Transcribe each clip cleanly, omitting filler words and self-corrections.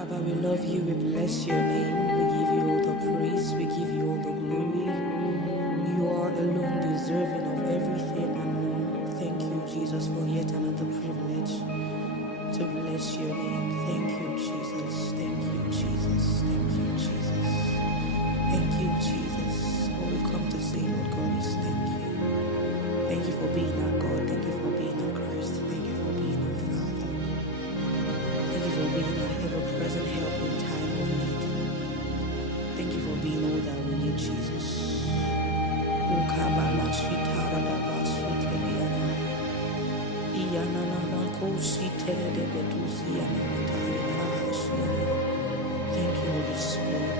Abba, we love you, we bless your name, we give you all the praise, we give you all the glory. You are alone deserving of everything, and thank you, Jesus, for yet another privilege to bless your name. Thank you, Jesus, thank you, Jesus, thank you, Jesus, thank you, Jesus. All we've come to say, Lord God, is thank you. Thank you for being our God, thank you for being our Christ, thank you for being our Father. Thank you for being our ever-present help in time of need. Thank you for being all that we need, Jesus. Thank you, Holy Spirit.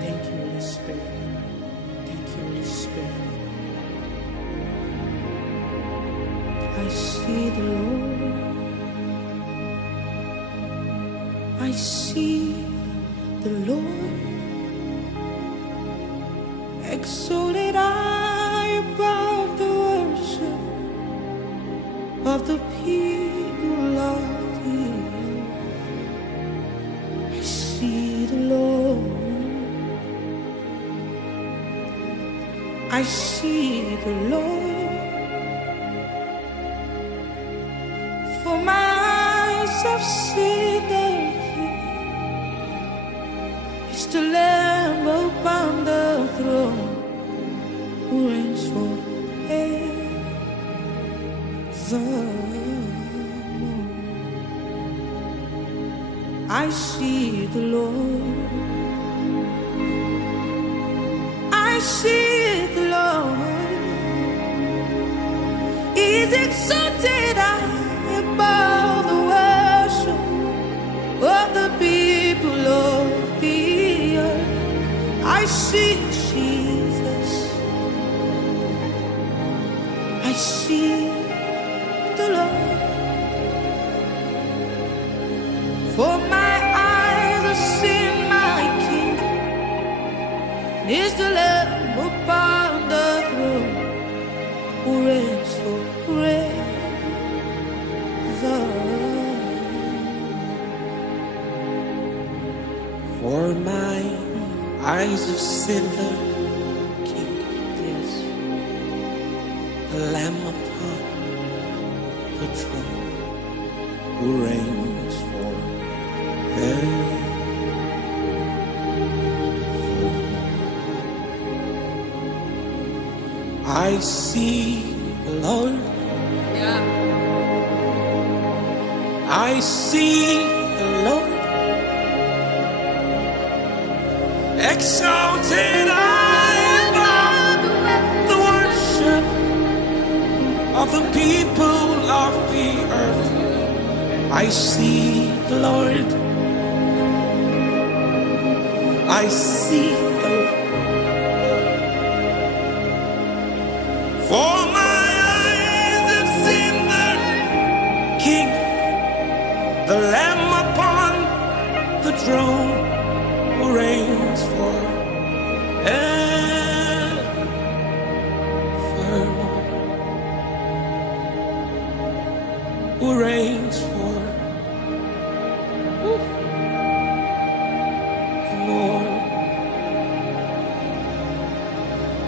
Thank you, Holy Spirit. Thank you, Holy Spirit. I see the Lord. I see the Lord, exalted high above the worship of the people of the earth. I see the Lord, I see the Lord, for my eyes have seen the the Lamb upon the throne who reigns forevermore. I see the Lord, I see the Lord, He's exalted high above the worship of the people of the earth. I see Jesus, I see the Lord, for my eyes have seen my King, is the Lamb upon the throne who reigns forever. For my eyes have seen the King, Yes, the Lamb upon the throne, who reigns forever. I see the Lord, yeah, I see the Lord, exalted high above the worship of the people of the earth. I see the Lord, I see the Lord, for my eyes have seen the King, the Lamb upon the throne, who reigns forevermore, who reigns forevermore,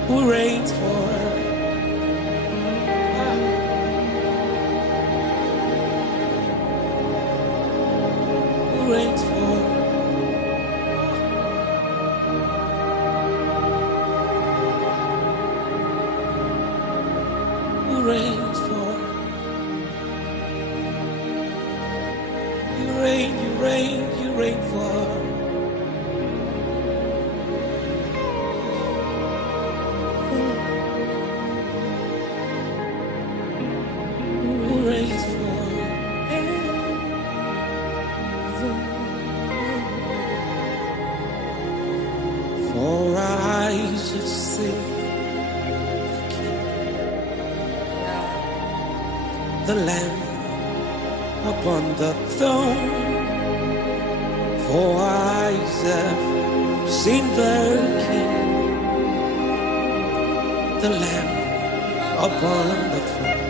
who reigns forevermore. Who reigns for? Who reigns for? You reign, you reign, you reign for. Who reigns for? For eyes have seen the King, the Lamb upon the throne. For eyes have seen the King, the Lamb upon the throne.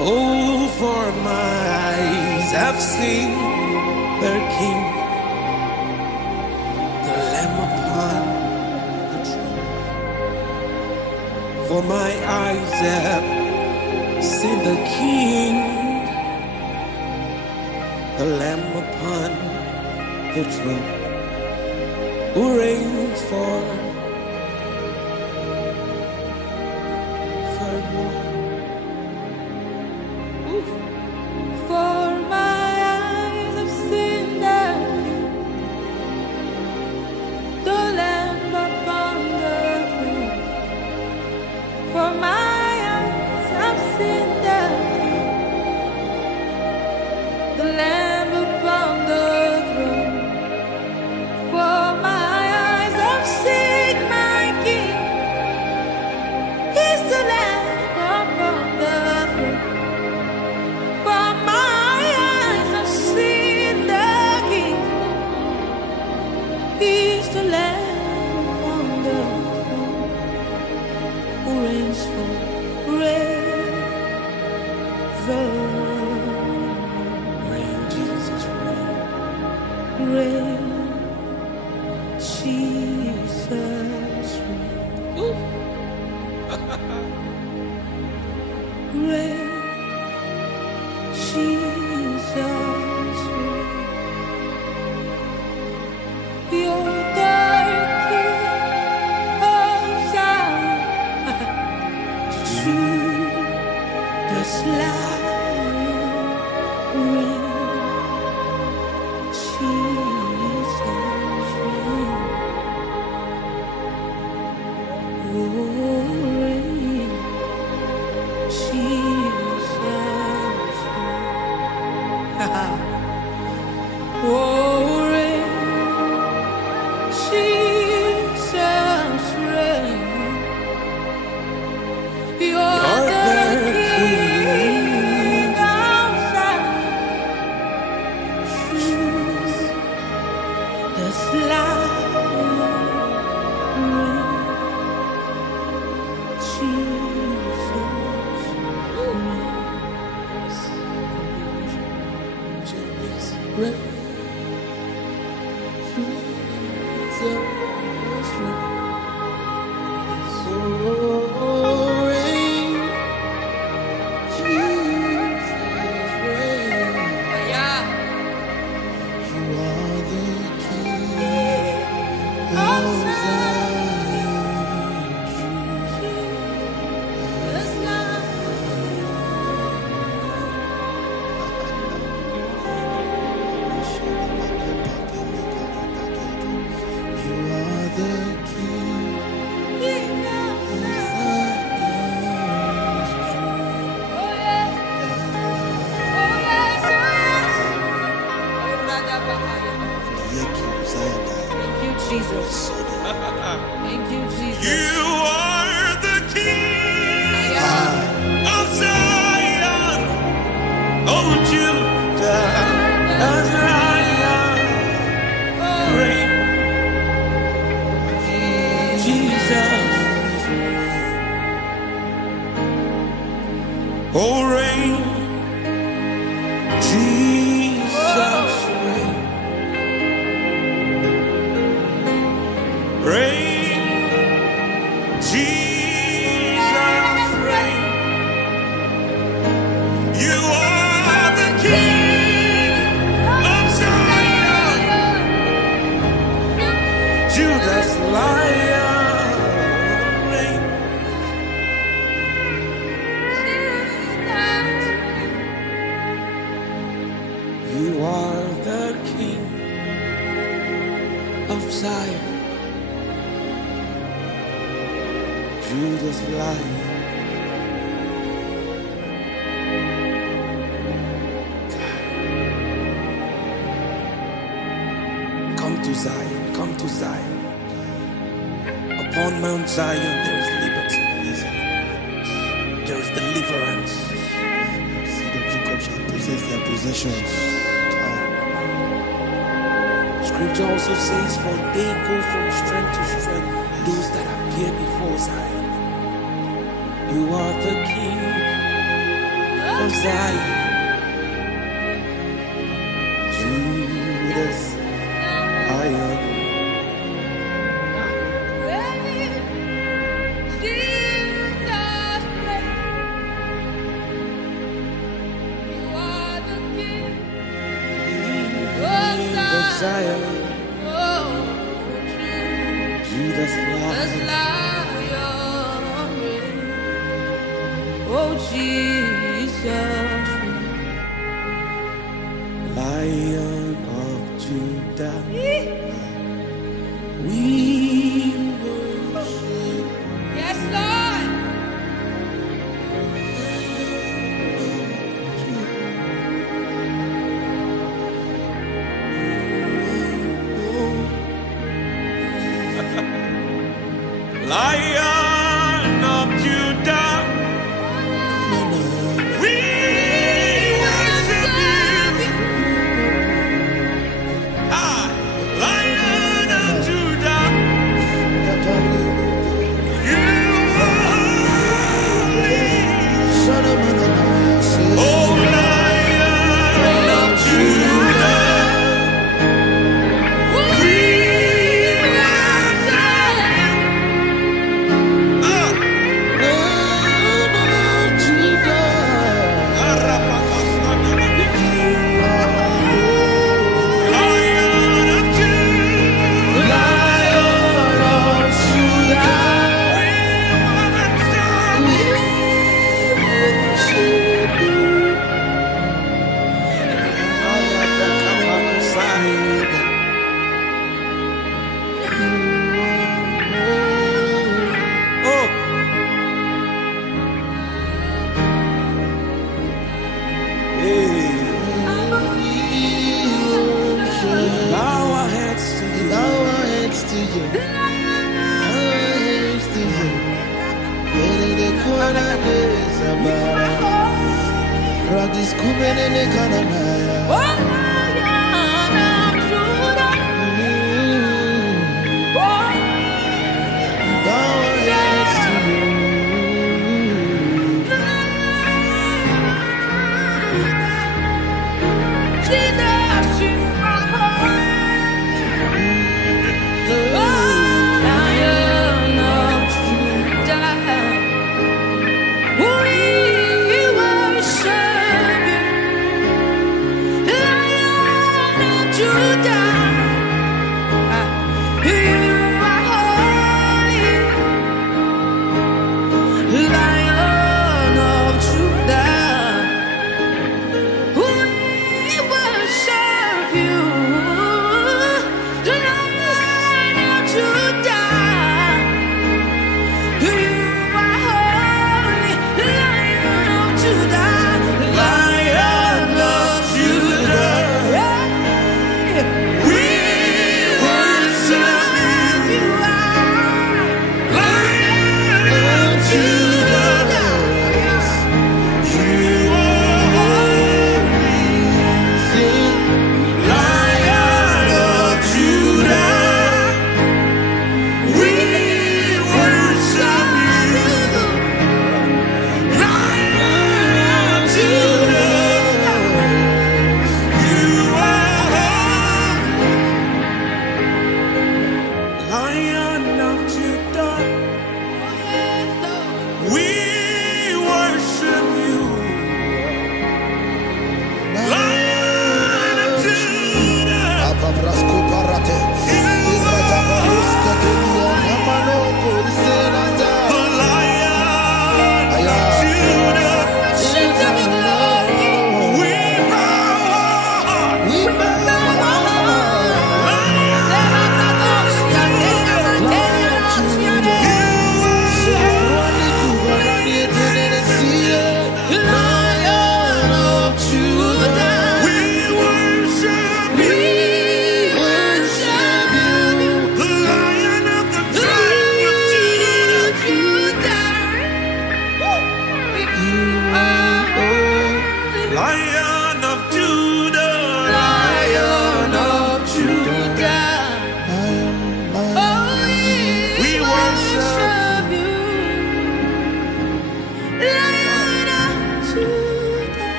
Oh, for my eyes have seen their King, For my eyes have seen the King, the Lamb upon the throne, who reigns forevermore. For my eyes have seen the King, the Lamb upon the throne. For my eyes have seen the King, the Lamb upon the throne. For my eyes have seen my King, He's the Lamb upon the throne. For my eyes have seen the King, He's the Lamb upon the throne, who reigns forever. Reign, Jesus, reign. Reign, Jesus, reign. Reign, Jesus, reign. You're the King of Zion, Judas Lion, reign, Jesus, reign. Oh, reign, Jesus, reign. Oh, reign, Jesus, reign. You're the King of Zion, Judas Lion, reign, Jesus, reign. Reign. Jesus. Thank you, Jesus. You are the King of Zion, oh Judah, Zion, reign, Jesus, oh reign, Jesus, reign, reign, Jesus, reign. You are the King of Zion, Judah's Lion, reign. You are the King of Zion, Judah's Lion. Come to Zion, come to Zion. Upon Mount Zion there is liberty, there is deliverance. Seed of Jacob shall possess their possessions. Scripture also says, for they go from strength to strength, those that appear before Zion. You are the King of Zion, Judas Lion. Jesus. Zion, Jesus Lion. Oh Jesus, Lion of Judah, we worship. yes, Lord. Lion of Judah, we worship you. Ah, Lion of Judah, you are holy. Oh, Lion of Judah, we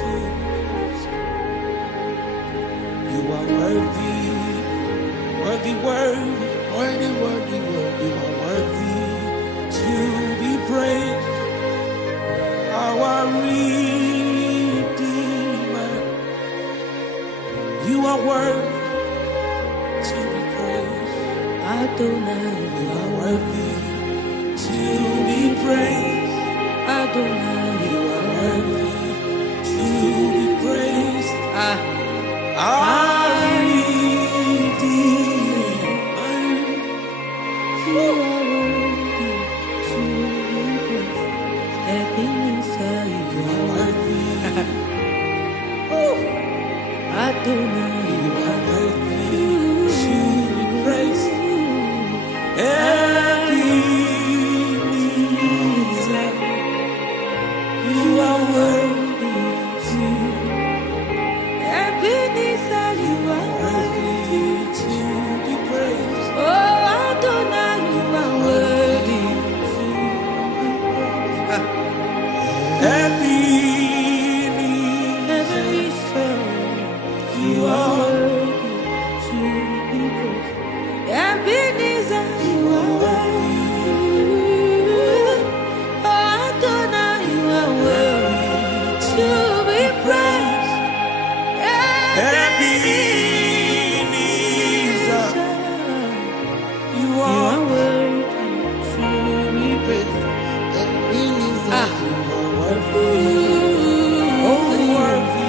to you are worthy, worthy, worthy, worthy, worthy, worthy. You are worthy to be praised. Our Redeemer, you are worthy to be praised. Adonai, You are worthy to be praised. Adonai, You are worthy to be praised. Our Redeemer, you are worthy to be praised. Ebenezer, you are worthy. Adonai, You are worthy to be praised. Ebenezer, you are worthy to. Ebenezer, you are Worthy to be praised. oh Adonai, you are worthy to Ebenezer, Ebenezer, you are worthy to be praised. Ebenezer, you are worthy. Oh Adonai, you are worthy to be praised. Ebenezer, you You are are worthy to be praised. worthy. Oh, worthy, worthy,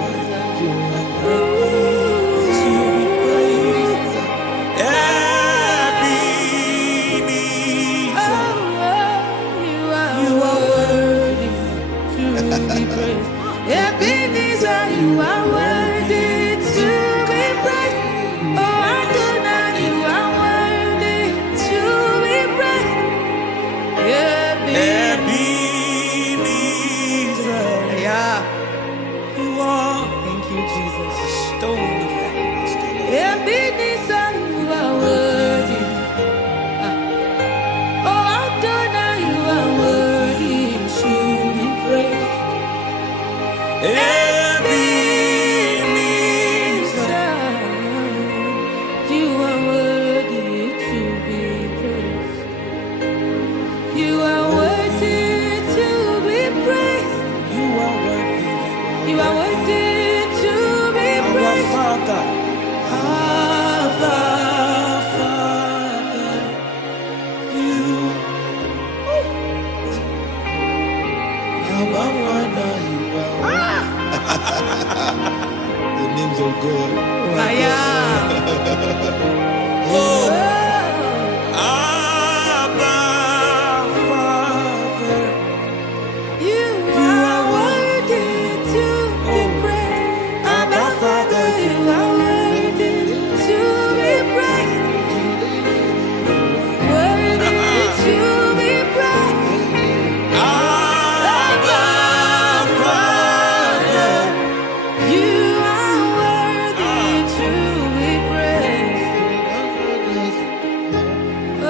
worthy. You are worthy to be praised. Ebenezer, You are worthy to be praised. Ebenezer, you are worthy to be praised. Oh Adonai, you are worthy to be praised. Ebenezer, Yeah. you are Thank you, Jesus. stone of heaven. Ebenezer, you are worthy. Oh Adonai, you are worthy to be praised. Ebenezer, You are worthy to be praised. You are worthy to be praised. you are worthy. You are worthy to be Our praised. Father, Abba, Father, you, Our Father, you are. The names of God. Maya. Oh, Abba, Father, you are worthy to be praised. Abba, Father, you are worthy to be praised. Worthy to be praised. Abba, Father, You are worthy to be praised. Oh,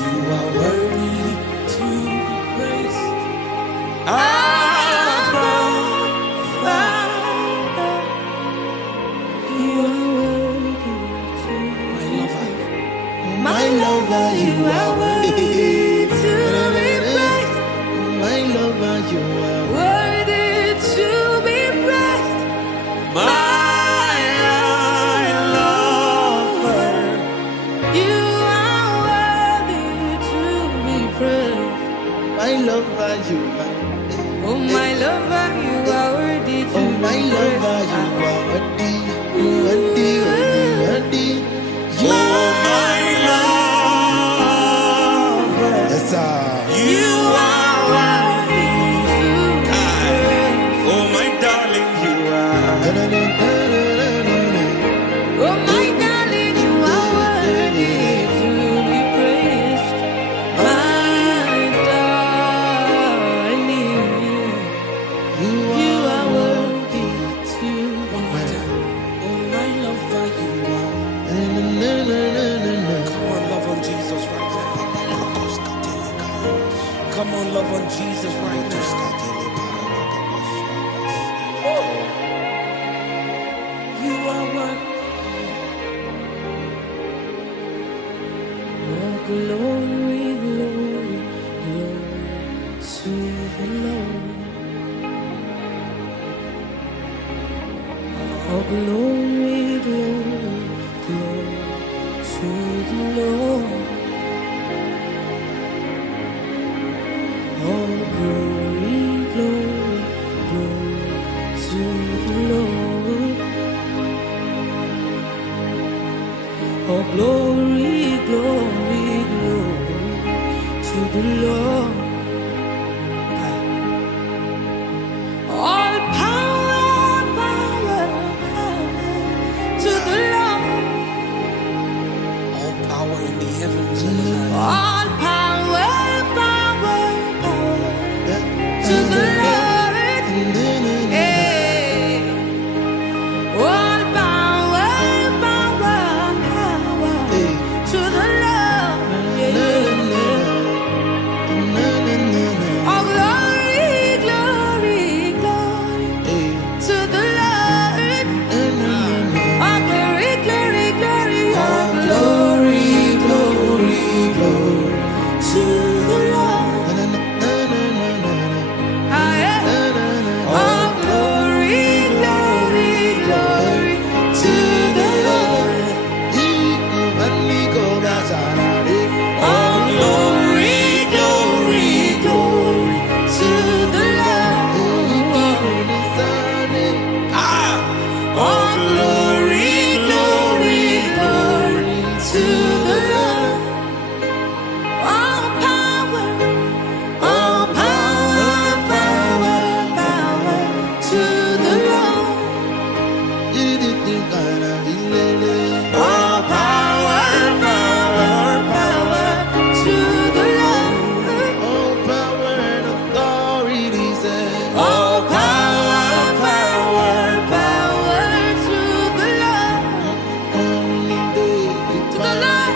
you are worthy to be praised. Abba, Father, you are worthy to My be lover, praised. My lover, you are worthy to be praised. My lover, you are. Worthy to be praised. my lover, You are worthy to be praised. My lover, you are. Oh, my lover, you are worthy to Oh, be my lover, praised. you are worthy, worthy, worthy, worthy. oh my lover, Yes, sir. you are worthy to be praised. oh my darling, you are. Oh, my darling, you are worthy to be praised. My darling, you are worthy to be One more time. love on Jesus right now. You are worthy. Oh, glory, glory, glory to the Lord. Oh, glory, glory, glory to the Lord. Oh, glory, glory, glory to the Lord. Oh, glory, glory, glory to the Lord. All power, power, power to the Lord. All power in the heavens and the earth. All power, power, power to the Lord. Hey. All power, power, power to the Lord. Yeah. All glory, glory, glory to the Lord. All glory, glory, glory, all glory, glory, glory to the Lord. Ah, yeah. All glory, glory, glory to the Lord. All glory, glory, glory to the Lord. All glory, glory, glory to the Lord. All power, power, power to the Lord. All power, power to the Lord. All power, power to the Lord. To the Lord.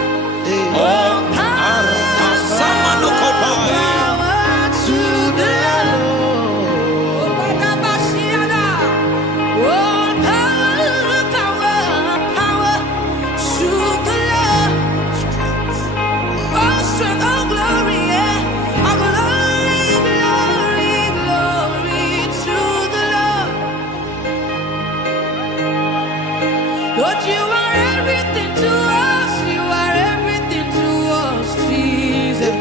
All power, power to the Lord. All power, power to the Lord. All strength, all glory, yeah. All glory, glory, glory to the Lord. Lord, you are everything to us. You are everything to us, Jesus.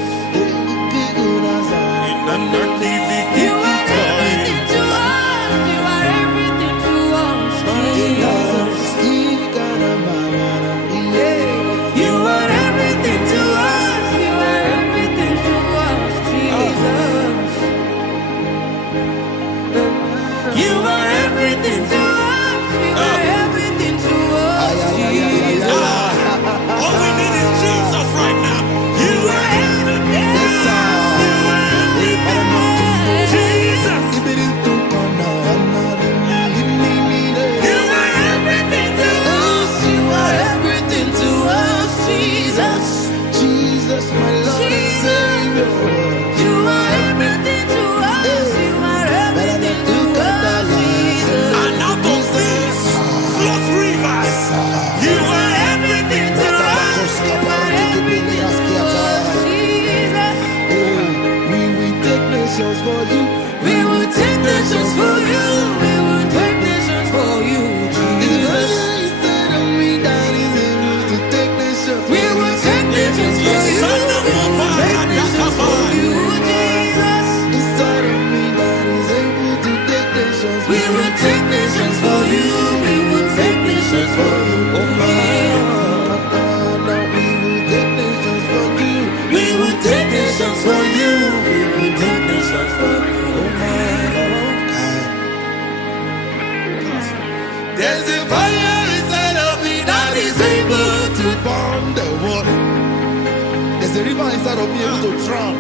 You are everything to us. You are everything to us, Jesus. You are everything to us. You are everything to us, Jesus. You are everything to us. You are everything to us, Jesus. All we need is Jesus right now. You are everything. You are everything. Jesus. You are everything to us. You are everything to us, Jesus. Jesus, my Lord and Savior. You are everything to us. You are everything to us, Jesus. And out of this flows rivers. You are everything to us. You are everything to us, Jesus. We will take nations for you. We will take nations for you. We will take nations for you, Jesus. Instead of me that is able to take nations. We will take nations for you. We will take nations for you, Jesus. Instead of me that is able to take nations. We will take nations for you. We will take nations for you. Oh my. We will take nations for you. We will take nations for you. We will take nations for you. Oh my. There's a fire inside of me that is able to burn the water. There's a river inside of me able to drown.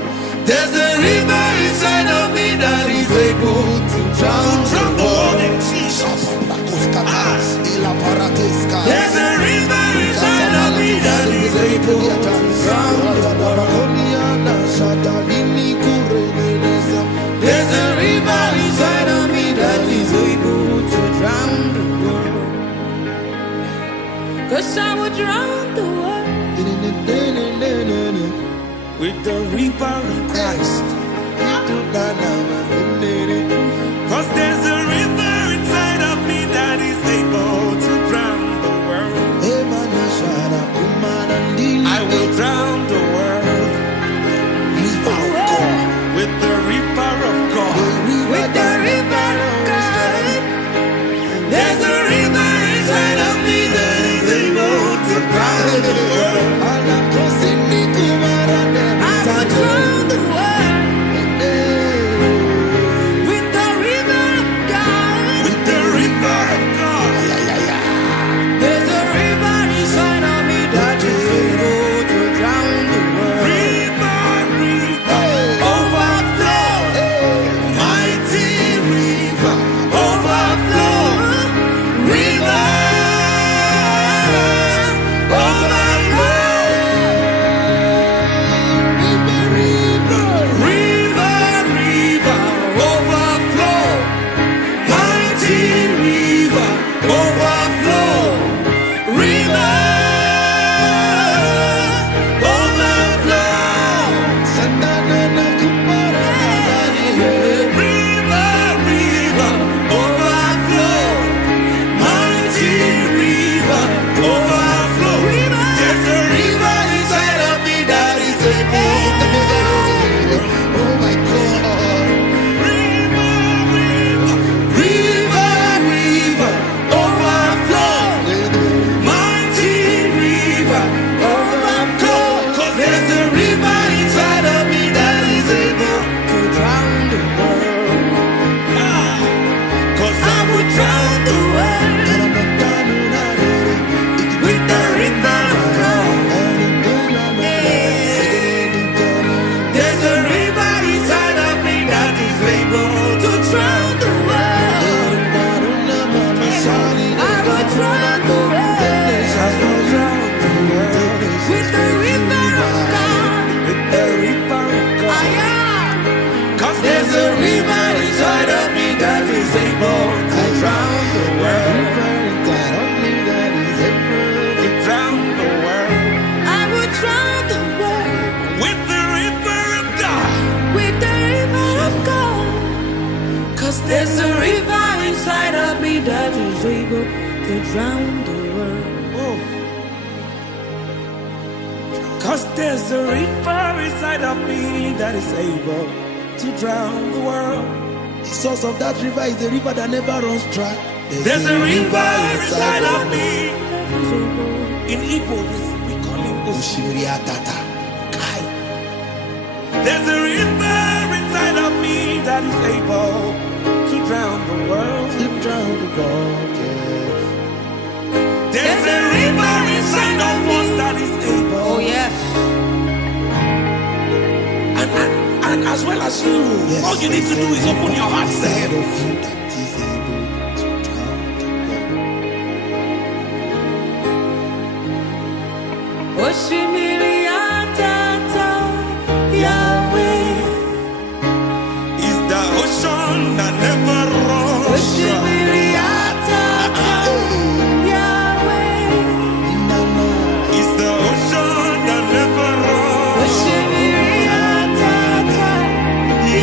There's a river inside of me that is able to drown the water. There's a river inside of me that is able to drown the water. drown the world with the river of Christ. Cause there's a river inside of me that is able to drown the world. I will drown the world with the river of God. with the river of God. There's a river inside of me that is able to drown the world. I will drown the world with the river of God. With the river of God. There's a river inside of me that is able to drown the world. River, river, overflow. Mighty river, overflow. River, overflow. River, river, overflow. Mighty river, overflow. River, overflow. River, river, overflow. Mighty river, overflow. There's a river inside of me that is able. Oh my God. River, river, river, river, overflow. Mighty river, overflow. 'Cause there's a river inside of me that is able To drown the world. 'cause I would drown the world with the river of God. There's a river inside of me that is able to drown the world. I will drown the world with the river of God. With the river of God. I am. 'Cause there's a river inside of me that is able to drown the world. To drown the world. I will drown the world With the river of God. with the river of God. 'Cause there's a river inside of me that is able to drown the world. Oh. 'Cause there's a river inside of me that is able to drown the world. The source of that river is the river that never runs dry. There's a river inside of me. That is able. In Igbo, we call him Oshimiriatata. Kai. There's a river inside of me that is able to drown the world. To drown the world, yeah. There's a river inside of us that is able. Oh yes. And as well as you, Yes, all you need to do is open your heart, say, Instead of you that is able to drown the world. Oshimiriatata, Yahweh. is the ocean that never runs dry. Oshimiriatata, Yahweh. Is the ocean that never runs Oshimiriatata,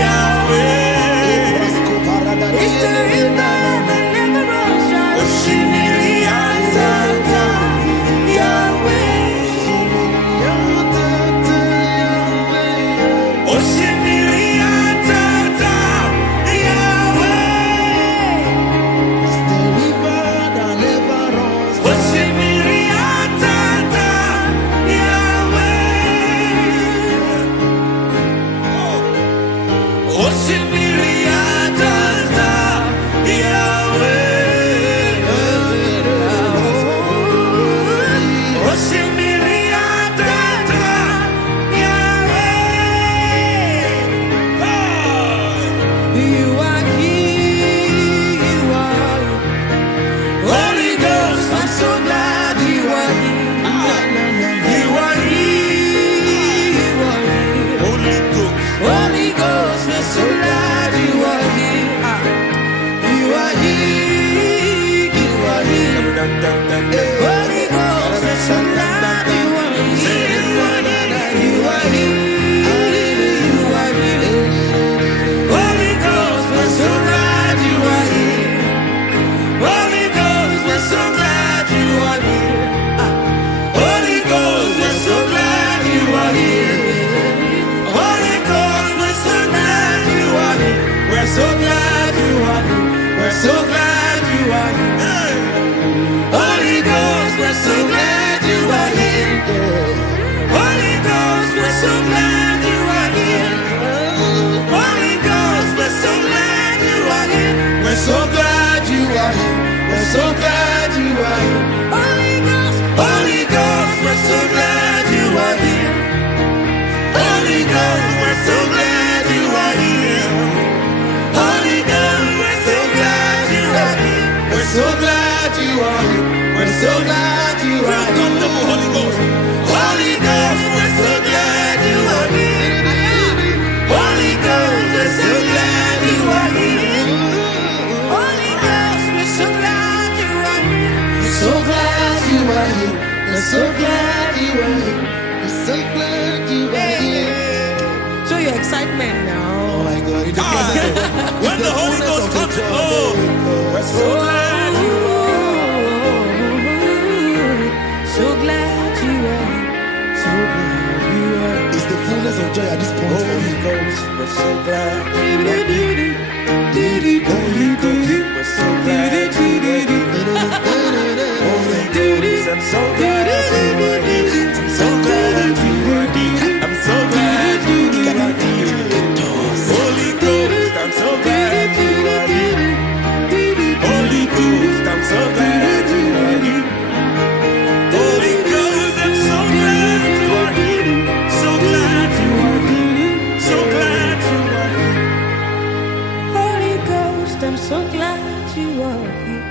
Yahweh. It's the river that never runs dry. Oshimiriatata, Yahweh. Oshimiriatata, Yahweh. so glad you are here. Holy Ghost, we're so glad you are here. Holy Ghost, we're so glad you are here. Holy Ghost, we're so glad you are here. We're so glad you are here. We're so glad you are here. Holy Ghost. Holy Ghost, we're so glad you are here. Holy Ghost, we're so glad you are here. Holy Ghost, we're so glad you are here. We're so glad you are here. We're so glad you are here. We're so glad you are here. Show your excitement now. Oh my God. When the Holy Ghost comes, oh, we're so glad. So glad you are. So glad you are. It's the fullness of joy at this point. Holy Ghost, we're so glad. Holy Holy Ghost, we're so glad. Holy Ghost, I'm so glad you are here. I'm so glad you are here. I'm so glad you are here. Holy Ghost, I'm so glad you are here. Holy Ghost, I'm so glad you are here. Holy Ghost, I'm so glad you are here. So glad you are here. So glad you are here. Holy Ghost, I'm so glad you are here.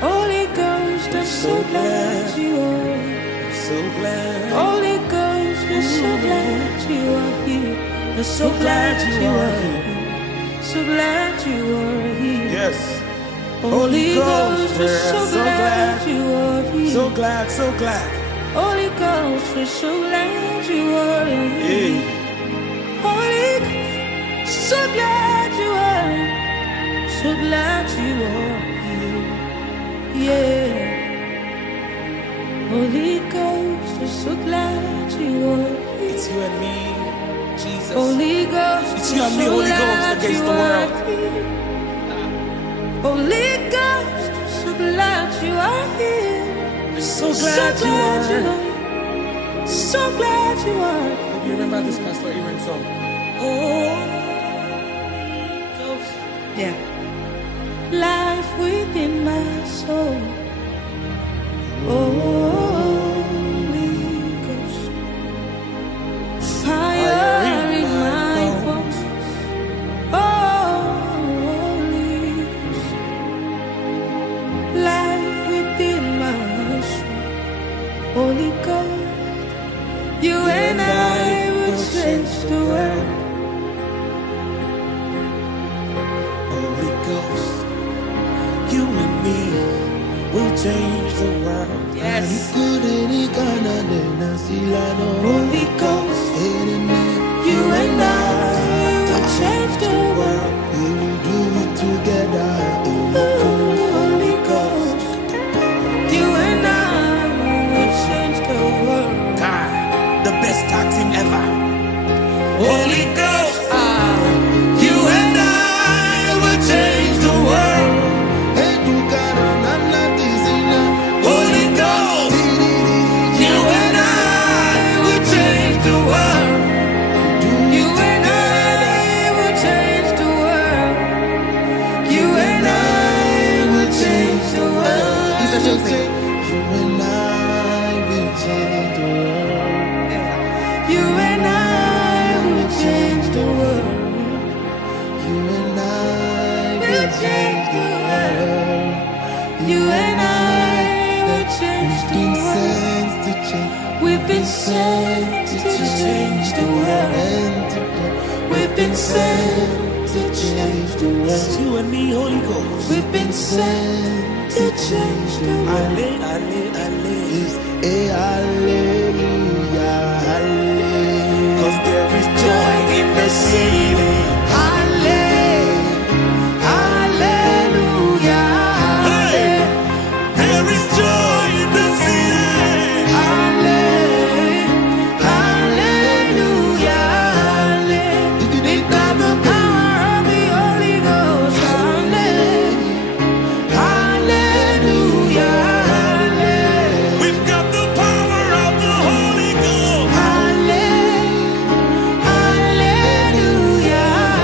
Holy Ghost, I'm so glad you are here. So glad. Holy Ghost, we're so glad you are here. We're so glad you are here. So glad you are here. Yes. Holy Ghost, we're so glad you are here. So glad, so glad. Holy Ghost, we're so glad you are here. Hey. Holy Ghost, so glad you are here. So glad you are here. Yeah. Holy Ghost, we're so glad you are here. It's you and me, Jesus. Holy Ghost, It's you and me, Holy Ghost, against the world. Holy Ghost, so glad you are here. We're so glad you are. So glad you are. Hope you remember this Pastor Aaron song. Holy Ghost. Yeah. Life within my soul. Holy Ghost. Fire in my bones. Holy Ghost. Life within my soul. Holy Ghost. You and I will change the world. Holy Ghost. You and me will change the world. Yes. Holy Holy Ghost. You and I will change the world. We will do it together. Holy Ghost. You and I will change the world. God, the best tag team ever. Holy Ghost. You and I will change the world. Holy Ghost. You and I will change the world. You and I will change the world. You and I will change the world. You and I will change the world. You and I will change the world. You and I will change the world. You and I will change the world. We've been sent to change the world. We've been sent to change the It's world. you and me, Holy Ghost. We've been sent to change the world. Alle, alle, alle. Hallelujah, hallelujah. 'Cause there is joy in the city. Hallelujah. Hey, there is joy in the city. Hallelujah. We've got the power of the Holy Ghost. Hallelujah. We've got the power of the Holy Ghost. Hallelujah.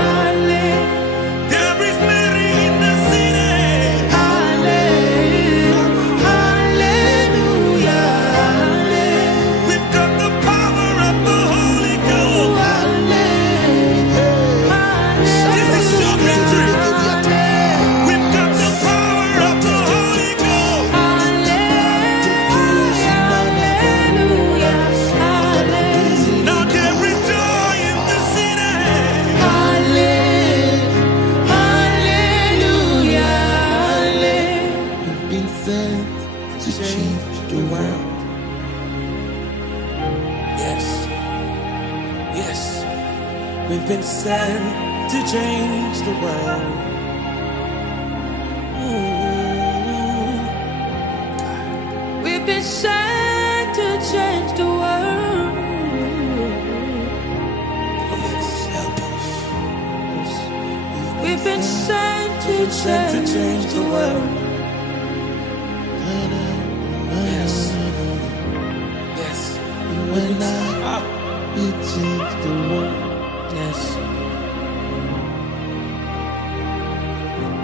sent to change the world. We've been sent to change the world. Oh yes, help us. We've been sent to change the world. Yes. Yes. When we change the world. Yes.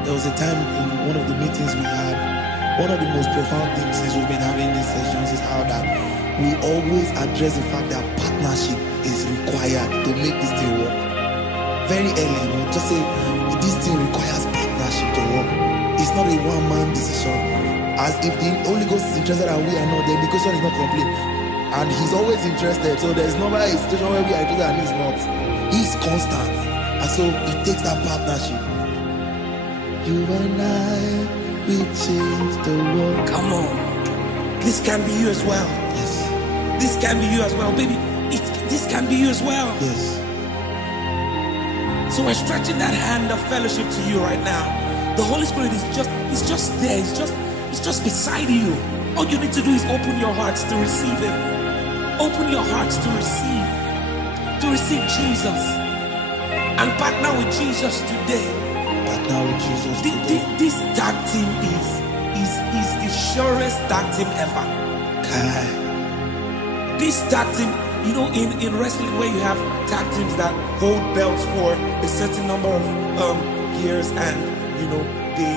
There was a time in one of the meetings we had, one of the most profound things since we've been having these sessions is how that we always address the fact that partnership is required to make this thing work. Very early, we just say this thing requires partnership to work. It's not a one-man decision. As if the Holy Ghost is interested and we are not, then the question is not complete. And he's always interested, so there's never a situation where we are interested and he's not. He's constant, and so it takes that partnership. You and I, we change the world. Come on. This can be you as well. Yes. This can be you as well, baby. This can be you as well. Yes. So we're stretching that hand of fellowship to you right now. The Holy Spirit is just there. It's just beside you. All you need to do is open your hearts to receive Him. Open your hearts to receive Jesus. And partner with Jesus today. Partner with Jesus today. This tag team is the surest tag team ever. This tag team, you know, in wrestling where you have tag teams that hold belts for a certain number of years and, you know, they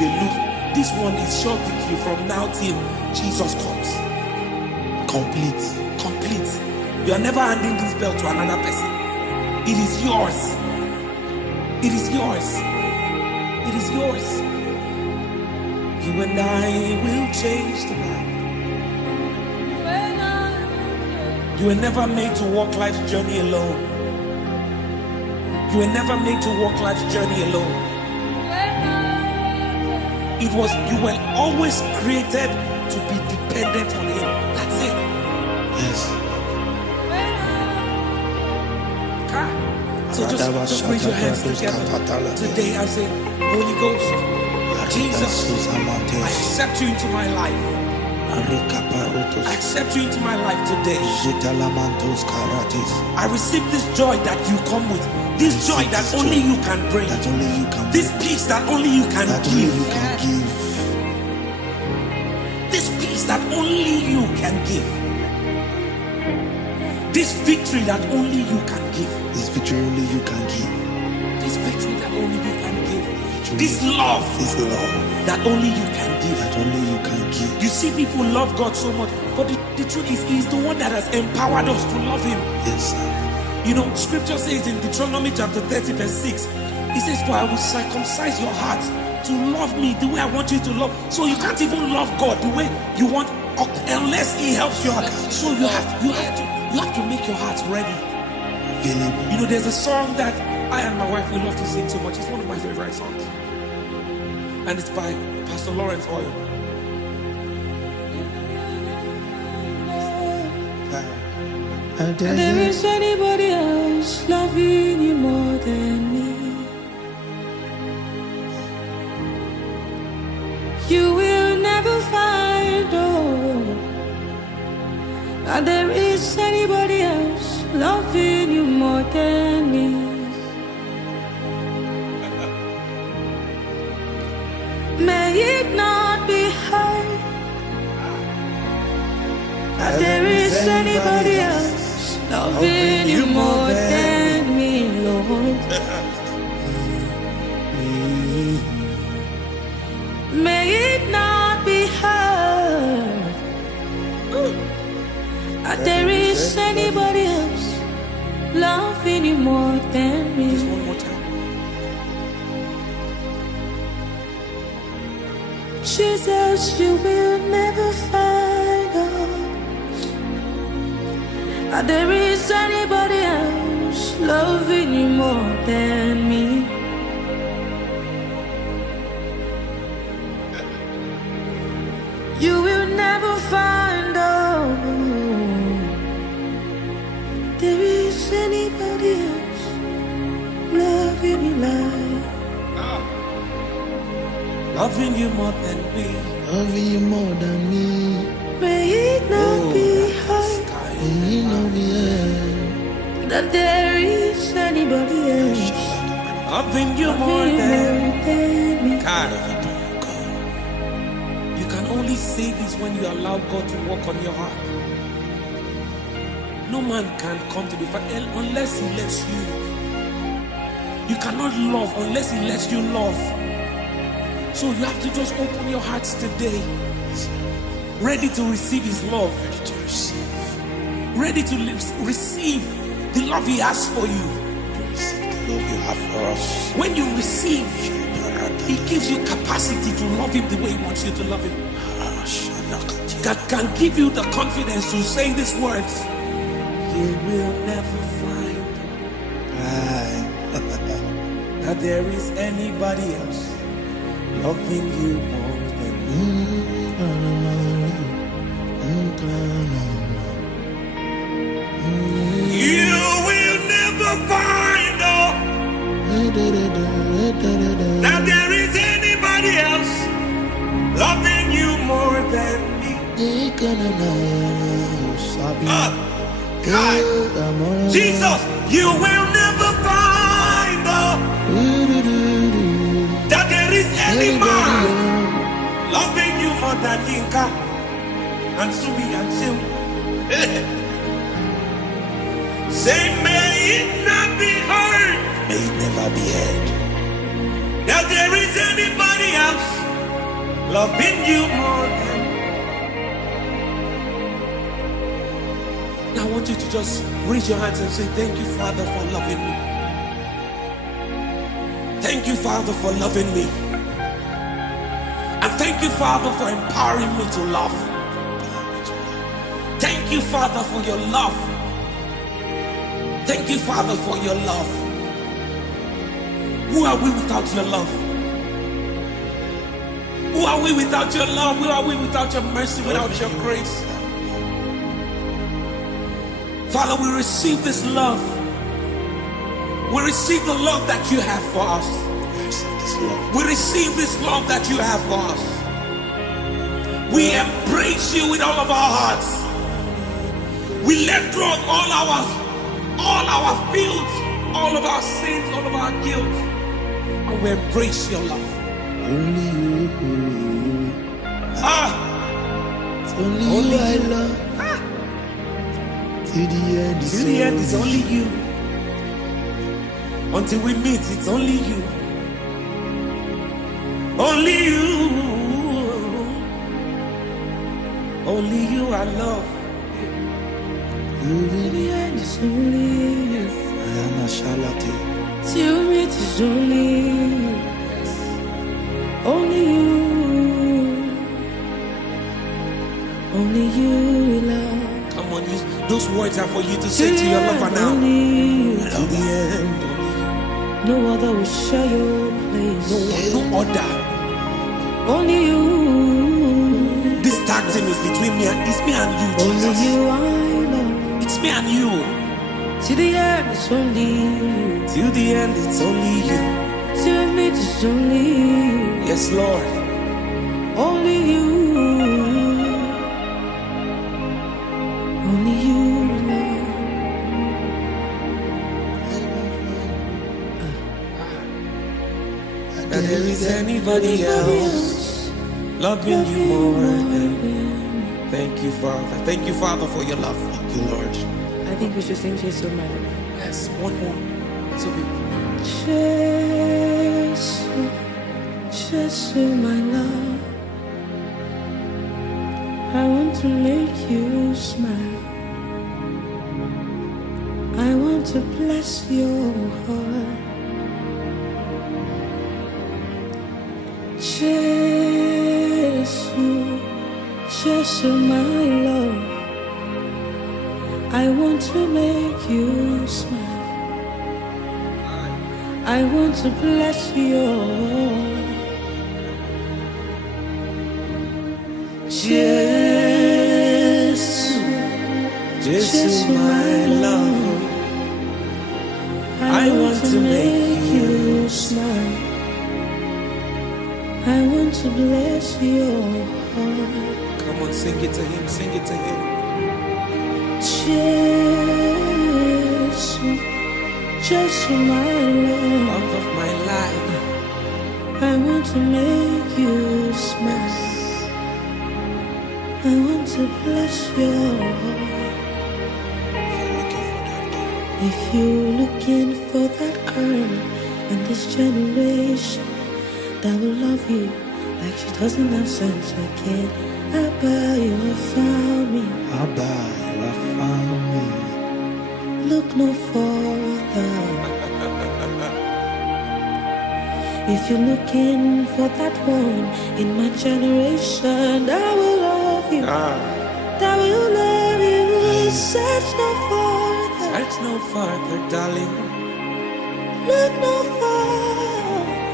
lose. This one is short decree from now till Jesus comes. Complete. You are never handing this belt to another person. It is yours. It is yours. It is yours. You and I will change the world. You were never made to walk life's journey alone. You were never made to walk life's journey alone. You were always created to be dependent on Him. That's it. Yes. So just raise your hands together. Today I say, Holy Ghost, Jesus, I accept you into my life. I accept you into my life today. I receive this joy that you come with. This joy that only you can bring. This peace that only you can give. This peace that only you can give. This victory that only you can give. This victory only you can give. This victory that only you can give. This love that only you can give. That only you can give. You see, people love God so much, but the truth is, He's the one that has empowered us to love Him. Yes, sir. You know, Scripture says in Deuteronomy chapter 30 verse 6, it says, "For I will circumcise your heart to love me the way I want you to love." So you can't even love God the way you want unless He helps you out. So you have to make your heart ready. You know, there's a song that I and my wife we love to sing so much. It's one of my favorite songs, and it's by Pastor Lawrence Oil. And there is anybody else loving you more than me. You will never find, and there is anybody else loving you more than me. May it not be heard that there is anybody else loving you more than me, Lord. May it not be heard that there is anybody else loving you more than me. Just one more time. Jesus, you will never find out that there is anybody else loving you more than me. You will never find out there is anybody else loving you more than me. Loving you more than me. May it not be heard May it not be heard that there is anybody else Loving you more than me. God. You can only say this when you allow God to work on your heart. No man can come to the Father unless He lets you. You cannot love unless He lets you love. So you have to just open your hearts today, ready to receive His love, ready to receive the love He has for you. The love you have for us. When you receive, He gives you capacity to love Him the way He wants you to love Him. God can give you the confidence to say these words. You will never find that there is anybody else loving you more than me. You will never find that there is anybody else loving you more than me. God, Jesus, you will never find that there is any man loving you more than Yinka and Sumi and Seun. Say, may it not be heard. May it never be heard that there is anybody else loving you more than. Now I want you to just raise your hands and say, thank you, Father, for loving me. Thank you, Father, for loving me. And thank you, Father, for empowering me to love. Thank you, Father, for your love. Thank you, Father, for your love. Who are we without your love? Who are we without your love? Who are we without your mercy, without your grace? Father, we receive this love. We receive the love that you have for us. We receive this love that you have for us. We embrace you with all of our hearts. We let go of all our fields, all of our sins, all of our guilt, and we embrace your love. Only you. Only you I love. To the end, it's only you. Until we meet, it's only you. Only you. Only you I love. To the end, it's only you. I am a charlatan. Till meet is only you. Only you. Only you love. Come on, those words are for you to say to your lover now. Only you. To the end, No other will share your place. no other. Only you. This tag team is between me and it's me and you, Only Jesus. you I love. It's me and you. To the end, it's only you. Till the end, it's only you. Till meet is only you. Yes, Lord. Only you. Only you love. That there is anybody else loving you more than. Thank you, Father. Thank you, Father, for your love. Thank you, Lord. I think we should sing Jesus, my love. Yes, one more. So we Jesus, my love. I want to make you smile. I want to bless your heart. Jesus, my love. I want to make you smile. I want to bless your heart. Jesus, my love. I want to make you smile. I want to bless your heart. Come on, sing it to him, sing it to him. Jesus, my Lord, Love of my life. I want to make you smile. I want to bless your heart. If you're looking for that girl in this generation that will love you like she doesn't have sense again, Abba, you have found me. Abba, you have found me. Look no further. If you're looking for that one in my generation that will love you, that will love you, search no further. Search no further, darling. Look no further.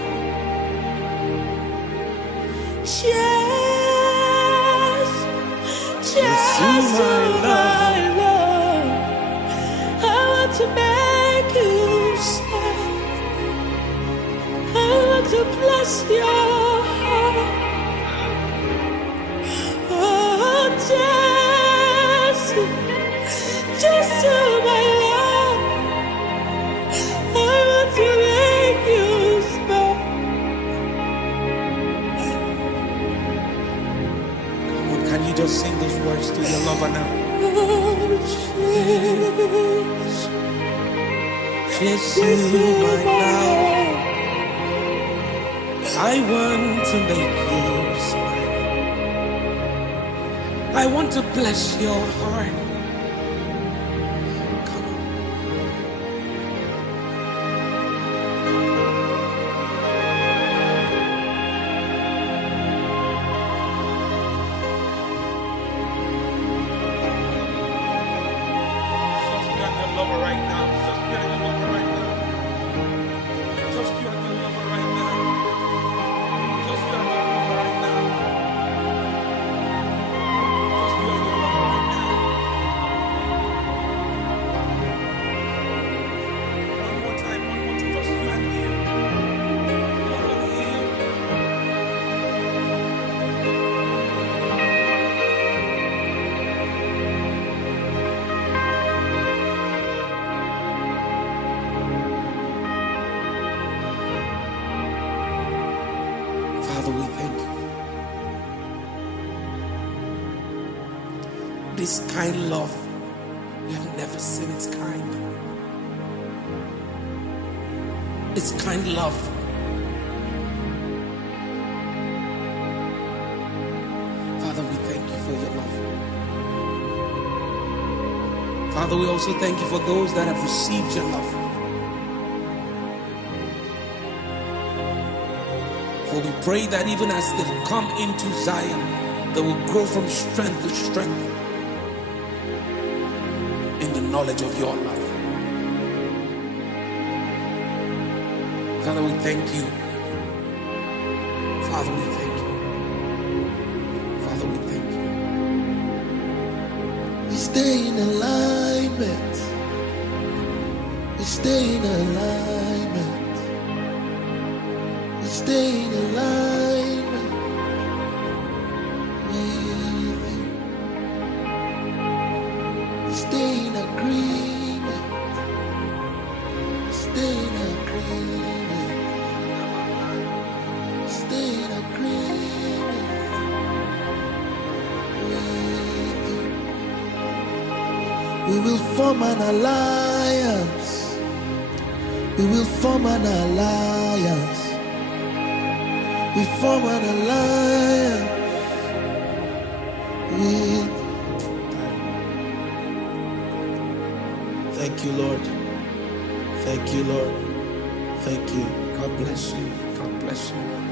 Just my love. I want to make you smile. I want to bless your heart. Oh, just my love. I want to make you smile. Come on, can you just sing those words to your lover now? Jesus, my love. I want to make you smile. I want to bless your heart. Come on. Just be at your lover right now. Just be at your lover right now. Just be at your lover right now. Just be at your lover right now. Just be at your lover right now. One more time, just you and him. Love of him. Father, we thank you. This kind love, we have never seen its kind. It's kind love. Father, we thank you for your love. Father, we also thank you for those that have received your love. For we pray that even as they've come into Zion, they will grow from strength to strength in the knowledge of your love. Father, we thank you. Father, we thank you. Father, we thank you. We stay in alignment. We stay in alignment. We stay in alignment with you. We stay in agreement. We stay in agreement. We stay in agreement with you. We will form an alliance. We will form an alliance. We form an alliance with. Thank you, Lord. Thank you, Lord. Thank you. God bless you. God bless you.